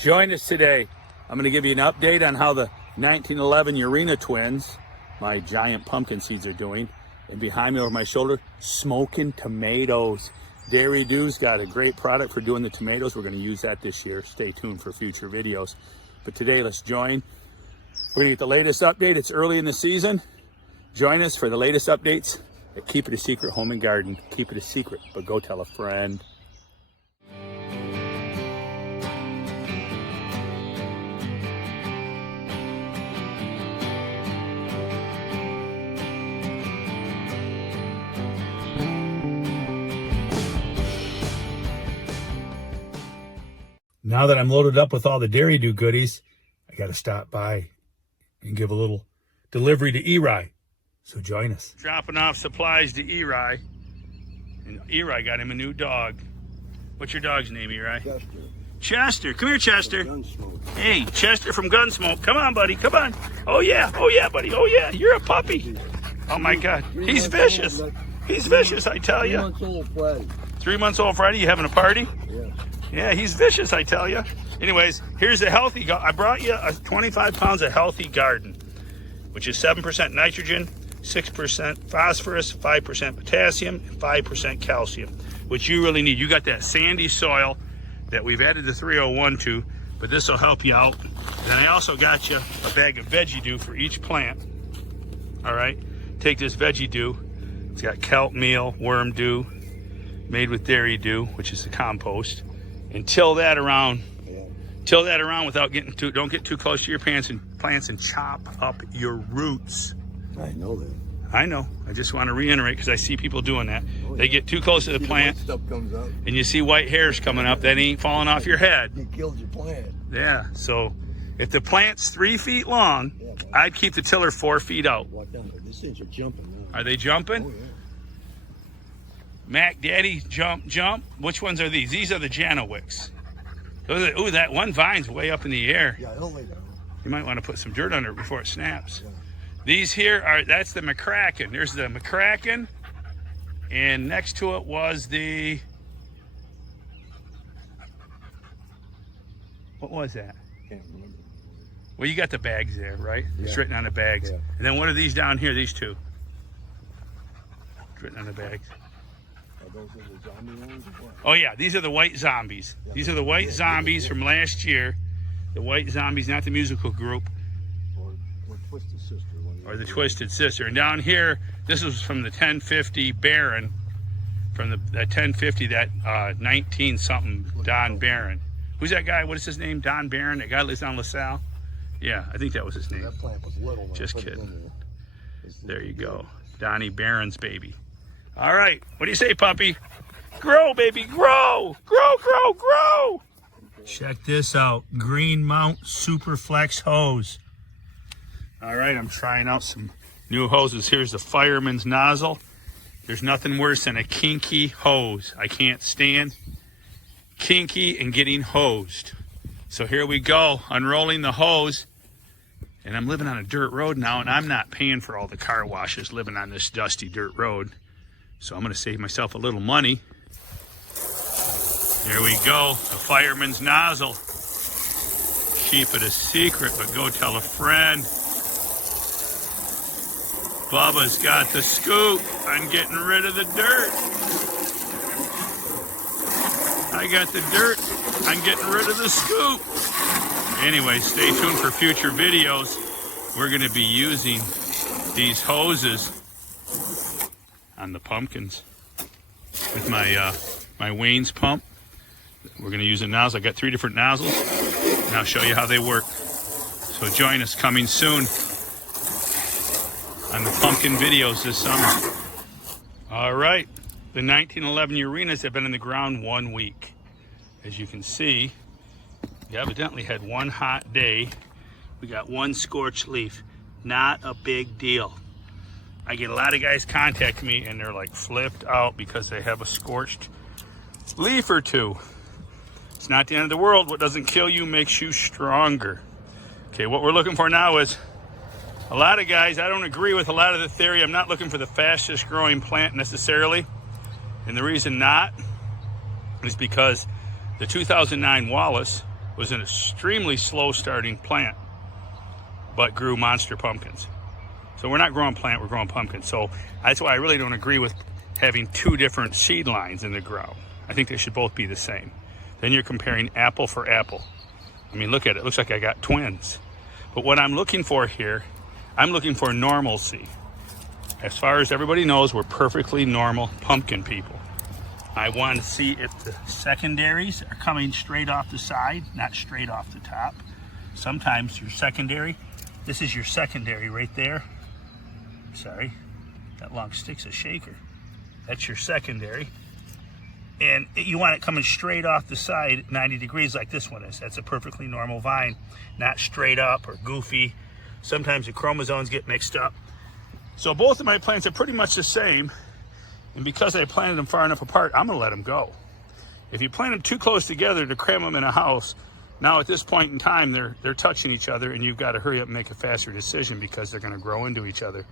Join us today. I'm going to give you an update on how the 1911 ERI twins, my giant pumpkin seeds, are doing. And behind me over my shoulder, smoking tomatoes. Dairy Do's got a great product for doing the tomatoes. We're going to use that this year. Stay tuned for future videos. But today, let's join. We're going to get the latest update. It's early in the season. Join us for the latest updates at Keep It a Secret Home and Garden. Keep it a secret, but go tell a friend. Now that I'm loaded up with all the Dairy Do goodies, I got to stop by and give a little delivery to ERI. So join us. Dropping off supplies to ERI. And ERI got him a new dog. What's your dog's name, ERI? Chester. Chester. Come here, Chester. Gunsmoke. Hey, Chester from Gunsmoke. Come on, buddy. Come on. Oh, yeah. Oh, yeah, buddy. Oh, yeah. You're a puppy. Oh, my God. He's vicious. He's vicious, I tell you. 3 months old Friday. 3 months old Friday. You having a party? Yeah. Yeah, he's vicious, I tell you. Anyways, here's a healthy, I brought you 25 pounds of healthy garden, which is 7% nitrogen, 6% phosphorus, 5% potassium, and 5% calcium, which you really need. You got that sandy soil that we've added the 301 to, but this will help you out. Then I also got you a bag of Veggie Dew for each plant. All right, take this Veggie Dew. It's got kelp meal, worm dew, made with Dairy Dew, which is the compost. And till that around without getting too, don't get too close to your plants and chop up your roots. I know that. I know. I just want to reiterate because I see people doing that. Oh, yeah. They get too close to the plant stuff comes up. And you see white hairs coming up that ain't falling off your head. You killed your plant. Yeah. So if the plant's 3 feet long, yeah, I'd keep the tiller 4 feet out. Walk down there. These things are jumping now. Are they jumping? Oh, yeah. Mac Daddy, jump. Which ones are these? These are the Janowicks. Ooh, that one vine's way up in the air. Yeah, it'll lay down. You might want to put some dirt under it before it snaps. Yeah. These here that's the McCracken. There's the McCracken, and next to it was the, what was that? Can't remember. Well, you got the bags there, right? Yeah. It's written on the bags. Yeah. And then what are these down here? These two. It's written on the bags. Those are the zombie ones or what? Oh yeah, these are the white zombies. Yeah, these are the white zombies from last year. The white zombies, not the musical group. Or Twisted Sister. Or the Twisted Sister. And down here, this was from the 1050 Baron. From the 1050, that 19-something Don Barron. Who's that guy? What is his name? Don Barron? That guy lives down LaSalle? Yeah, I think that was his name. That plant was little. Just kidding. There you go. Donnie Barron's baby. All right, what do you say, puppy? Grow, baby, grow! Grow, grow, grow! Check this out, Green Mount Superflex hose. All right, I'm trying out some new hoses. Here's the fireman's nozzle. There's nothing worse than a kinky hose. I can't stand kinky and getting hosed. So here we go, unrolling the hose. And I'm living on a dirt road now, and I'm not paying for all the car washes living on this dusty dirt road. So I'm going to save myself a little money. There we go, the fireman's nozzle. Keep it a secret, but go tell a friend. Bubba's got the scoop on getting rid of the dirt. I got the dirt on getting rid of the scoop. Anyway, stay tuned for future videos. We're going to be using these hoses on the pumpkins with my my Wayne's pump. We're going to use a nozzle. I got 3 different nozzles, and I'll show you how they work. So join us coming soon on the pumpkin videos this summer. All right, the 1911 ERIs have been in the ground 1 week. As you can see, we evidently had one hot day. We got one scorched leaf. Not a big deal. I get a lot of guys contact me and they're like flipped out because they have a scorched leaf or two. It's not the end of the world. What doesn't kill you makes you stronger. Okay, what we're looking for now is a lot of guys, I don't agree with a lot of the theory. I'm not looking for the fastest growing plant necessarily. And the reason not is because the 2009 Wallace was an extremely slow starting plant, but grew monster pumpkins. So we're not growing plant, we're growing pumpkins. So that's why I really don't agree with having two different seed lines in the ground. I think they should both be the same. Then you're comparing apple for apple. I mean, look at it. It looks like I got twins. But what I'm looking for here, I'm looking for normalcy. As far as everybody knows, we're perfectly normal pumpkin people. I want to see if the secondaries are coming straight off the side, not straight off the top. Sometimes your secondary, this is your secondary right there. Sorry, that long stick's a shaker. That's your secondary. And you want it coming straight off the side 90 degrees like this one is. That's a perfectly normal vine, not straight up or goofy. Sometimes the chromosomes get mixed up. So both of my plants are pretty much the same. And because I planted them far enough apart, I'm gonna let them go. If you plant them too close together to cram them in a house, now at this point in time, they're touching each other, and you've got to hurry up and make a faster decision because they're gonna grow into each other.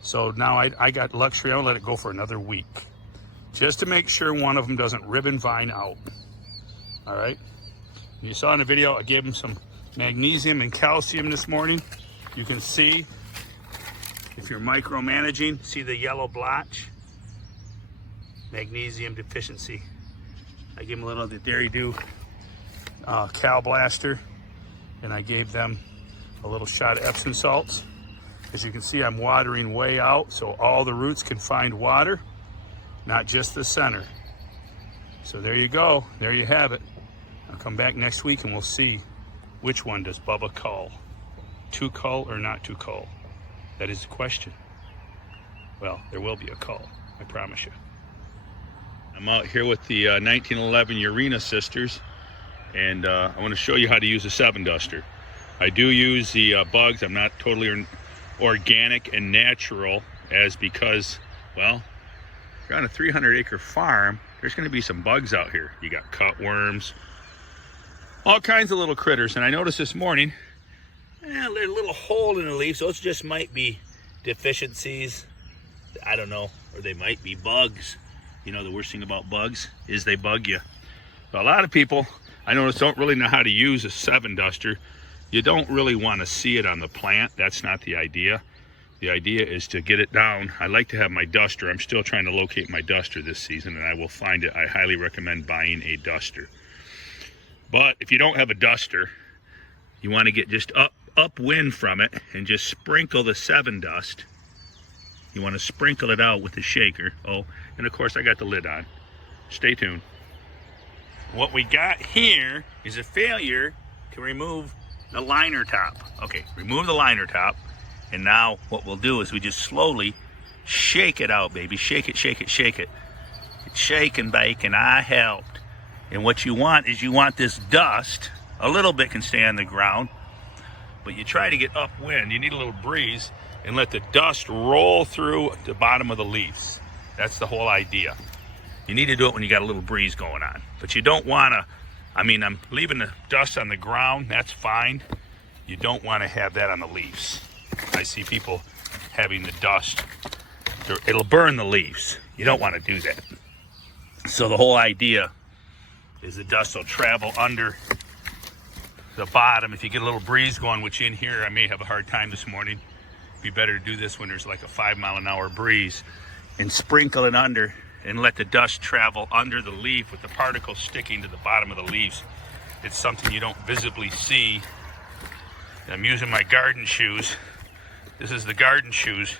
So now I got luxury, I'm gonna let it go for another week, just to make sure one of them doesn't ribbon vine out. All right? And you saw in the video, I gave them some magnesium and calcium this morning. You can see, if you're micromanaging, see the yellow blotch? Magnesium deficiency. I gave them a little of the Dairy Dew Cal Blaster, and I gave them a little shot of Epsom salts. As you can see, I'm watering way out so all the roots can find water, not just the center. So there you go, there you have it. I'll come back next week and we'll see which one does Bubba cull. To cull or not to cull? That is the question. Well, there will be a cull, I promise you. I'm out here with the 1911 Urena sisters, and I want to show you how to use a 7-duster. I do use the bugs. I'm not totally organic and natural, as because, well, if you're on a 300-acre farm, there's going to be some bugs out here. You got cutworms, all kinds of little critters. And I noticed this morning, there's a little hole in the leaf, so it just might be deficiencies. I don't know, or they might be bugs. You know, the worst thing about bugs is they bug you. But a lot of people, I notice, don't really know how to use a 7-duster. You don't really want to see it on the plant. That's not the idea. The idea is to get it down. I like to have my duster. I'm still trying to locate my duster this season, and I will find it. I highly recommend buying a duster. But if you don't have a duster, you want to get just upwind from it and just sprinkle the 7-dust. You want to sprinkle it out with the shaker. Oh, and of course I got the lid on. Stay tuned. What we got here is a failure to remove the liner top. Okay, remove the liner top. And now what we'll do is we just slowly shake it out, baby. Shake it, shake it, shake it. Shake and bake, and I helped. And what you want is you want this dust, a little bit can stay on the ground, but you try to get upwind. You need a little breeze and let the dust roll through the bottom of the leaves. That's the whole idea. You need to do it when you got a little breeze going on. But you don't want to, I'm leaving the dust on the ground, that's fine. You don't want to have that on the leaves. I see people having the dust. It'll burn the leaves. You don't want to do that. So the whole idea is the dust will travel under the bottom. If you get a little breeze going, which in here I may have a hard time this morning, be better to do this when there's like a 5-mile-an-hour breeze, and sprinkle it under and let the dust travel under the leaf with the particles sticking to the bottom of the leaves. It's something you don't visibly see. I'm using my garden shoes. This is the garden shoes.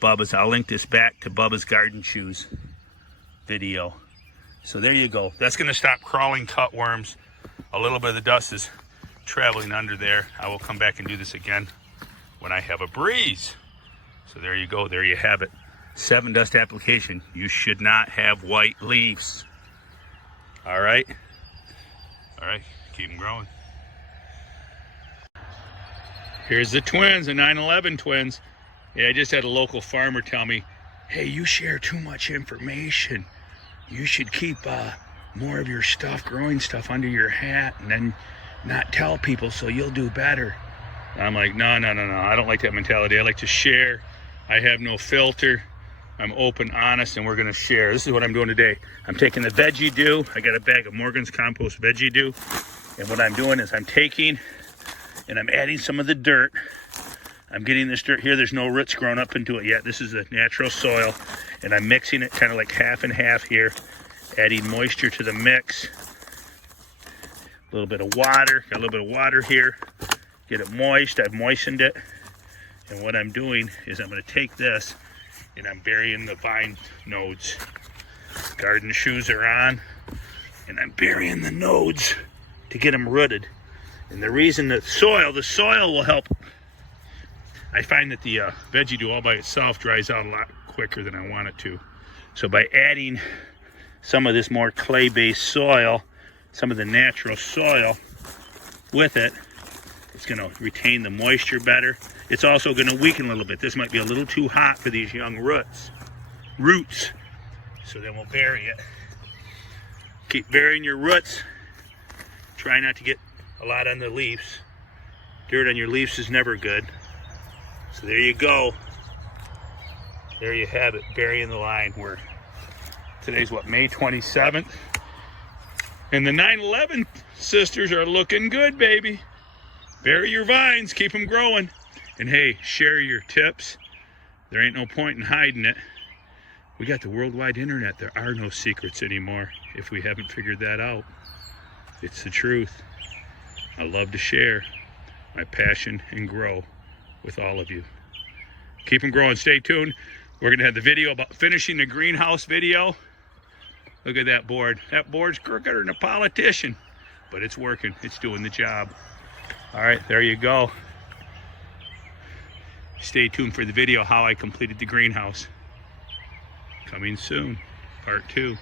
Bubba's, I'll link this back to Bubba's garden shoes video. So there you go. That's going to stop crawling cutworms. A little bit of the dust is traveling under there. I will come back and do this again when I have a breeze. So there you go, there you have it. 7-dust application. You should not have white leaves. All right, keep them growing. Here's the twins, the 911 twins. Yeah, I just had a local farmer tell me, hey, you share too much information. You should keep more of your stuff, growing stuff, under your hat, and then not tell people so you'll do better. I'm like, no. I don't like that mentality. I like to share. I have no filter. I'm open, honest, and we're gonna share. This is what I'm doing today. I'm taking the veggie dew. I got a bag of Morgan's Compost veggie dew. And what I'm doing is I'm taking and I'm adding some of the dirt. I'm getting this dirt here. There's no roots growing up into it yet. This is the natural soil. And I'm mixing it kind of like half and half here. Adding moisture to the mix. A little bit of water. Got a little bit of water here. Get it moist. I've moistened it. And what I'm doing is I'm going to take this and I'm burying the vine nodes. Garden shoes are on. And I'm burying the nodes to get them rooted. And the reason that the soil will help. I find that the veggie dew all by itself dries out a lot quicker than I want it to. So by adding some of this more clay-based soil, some of the natural soil with it, it's going to retain the moisture better. It's also going to weaken a little bit. This might be a little too hot for these young roots. So then we'll bury it. Keep burying your roots. Try not to get a lot on the leaves. Dirt on your leaves is never good. So there you go. There you have it, burying the line. Today's what, May 27th? And the 9/11 sisters are looking good, baby. Bury your vines, keep them growing. And hey, share your tips. There ain't no point in hiding it. We got the worldwide internet. There are no secrets anymore if we haven't figured that out. It's the truth. I love to share my passion and grow with all of you. Keep them growing. Stay tuned. We're going to have the video about finishing the greenhouse video. Look at that board. That board's crookeder than a politician, but it's working. It's doing the job. All right, there you go. Stay tuned for the video how I completed the greenhouse. Coming soon, part 2.